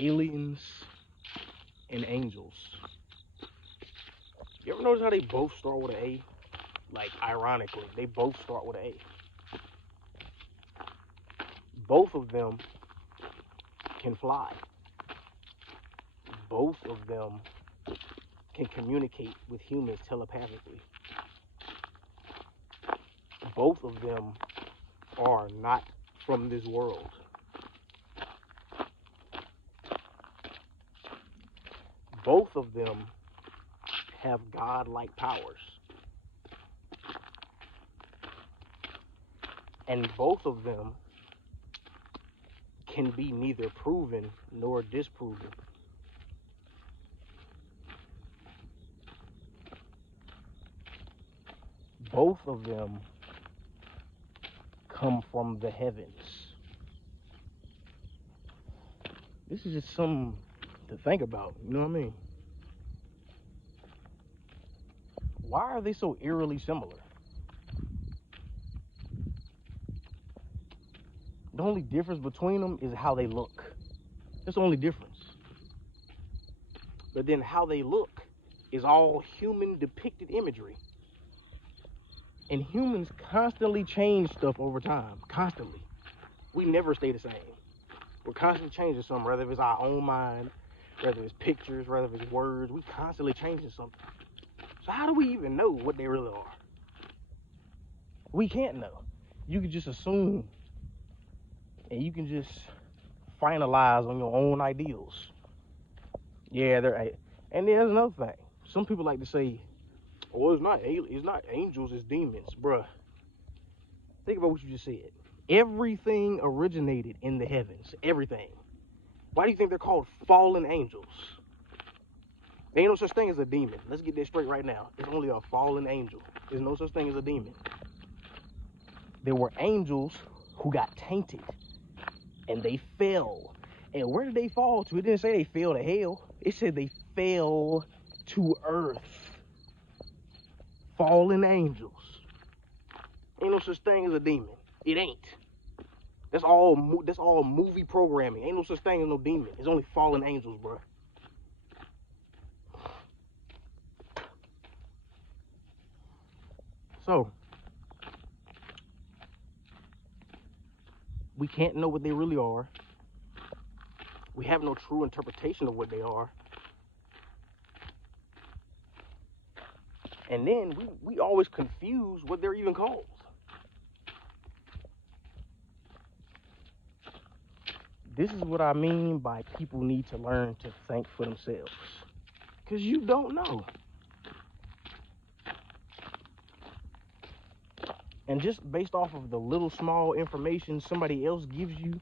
aliens and angels. You ever notice how they both start with an A? Like, ironically, they both start with an A. Both of them can fly. Both of them can communicate with humans telepathically. Both of them are not from this world. Both of them have godlike powers. And both of them can be neither proven nor disproven. Both of them come from the heavens. This is just something to think about, you know what I mean? Why are they so eerily similar? The only difference between them is how they look. That's the only difference. But then how they look is all human depicted imagery. And humans constantly change stuff over time. Constantly. We never stay the same. We're constantly changing something, whether it's our own mind, whether it's pictures, whether it's words. We constantly changing something. So how do we even know what they really are? We can't know. You can just assume, and you can just finalize on your own ideals. Yeah, they're. And there's another thing. Some people like to say, "Oh, it's not angels, it's demons, bruh." Think about what you just said. Everything originated in the heavens. Everything. Why do you think they're called fallen angels? There ain't no such thing as a demon. Let's get that straight right now. It's only a fallen angel. There's no such thing as a demon. There were angels who got tainted and they fell. And where did they fall to? It didn't say they fell to hell. It said they fell to earth. Fallen angels. Ain't no such thing as a demon. It ain't. That's all movie programming. Ain't no such thing as no demon. It's only fallen angels, bro. So, we can't know what they really are. We have no true interpretation of what they are. And then we always confuse what they're even called. This is what I mean by people need to learn to think for themselves. Because you don't know. And just based off of the little small information somebody else gives you,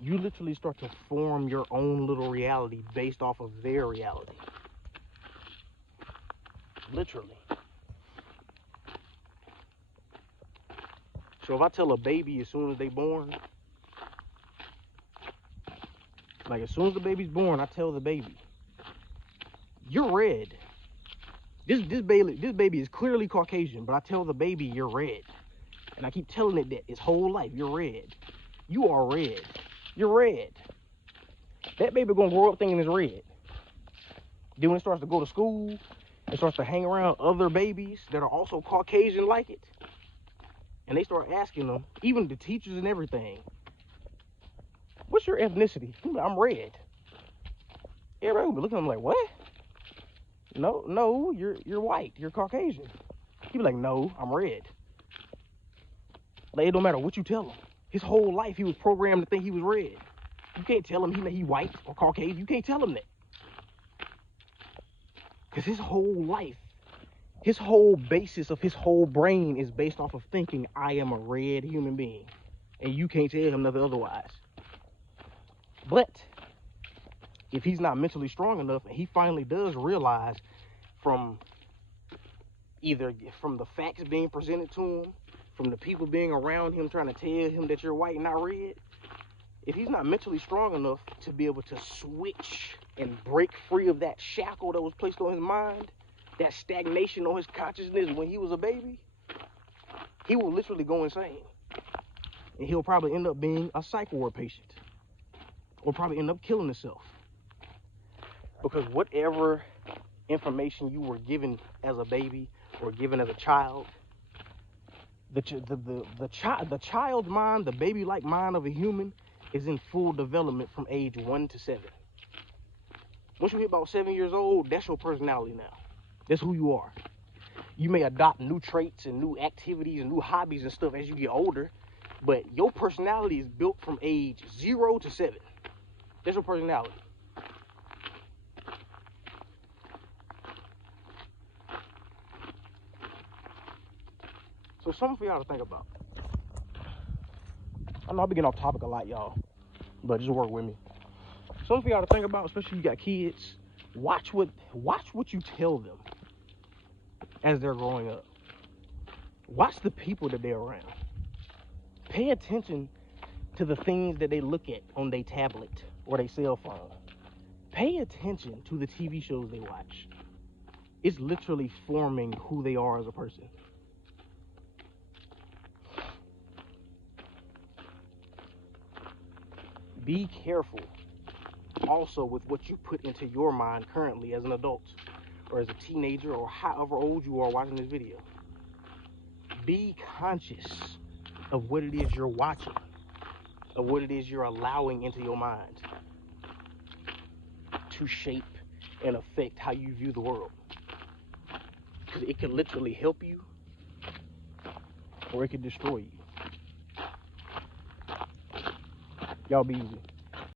you literally start to form your own little reality based off of their reality. Literally. So if I tell a baby as soon as they're born, like as soon as the baby's born, I tell the baby, you're red. This baby is clearly Caucasian, but I tell the baby you're red. And I keep telling it that its whole life, you're red. You are red. You're red. That baby gonna grow up thinking it's red. Then when it starts to go to school, it starts to hang around other babies that are also Caucasian like it. And they start asking them, even the teachers and everything, what's your ethnicity? I'm red. Everybody will be looking at him like, what? No, you're white. You're Caucasian. He'll be like, no, I'm red. Like, it don't matter what you tell him. His whole life, he was programmed to think he was red. You can't tell him he white or Caucasian. You can't tell him that. Because his whole life, his whole basis of his whole brain is based off of thinking, I am a red human being. And you can't tell him nothing otherwise. But if he's not mentally strong enough and he finally does realize from the facts being presented to him, from the people being around him trying to tell him that you're white and not red, if he's not mentally strong enough to be able to switch and break free of that shackle that was placed on his mind, that stagnation on his consciousness when he was a baby, he will literally go insane. And he'll probably end up being a psych ward patient. Or probably end up killing himself. Because whatever information you were given as a baby or given as a child, the child's mind, the baby-like mind of a human, is in full development from age 1 to 7. Once you hit about 7 years old, that's your personality now. That's who you are. You may adopt new traits and new activities and new hobbies and stuff as you get older, but your personality is built from age 0 to 7. That's your personality. So something for y'all to think about. I know I'll be getting off topic a lot, y'all, but just work with me. Something for y'all to think about, especially if you got kids. Watch what you tell them as they're growing up. Watch the people that they're around. Pay attention to the things that they look at on their tablet or their cell phone. Pay attention to the TV shows they watch. It's literally forming who they are as a person. Be careful also with what you put into your mind currently as an adult or as a teenager or however old you are watching this video. Be conscious of what it is you're watching, of what it is you're allowing into your mind to shape and affect how you view the world. Because it can literally help you or it can destroy you. Y'all be easy.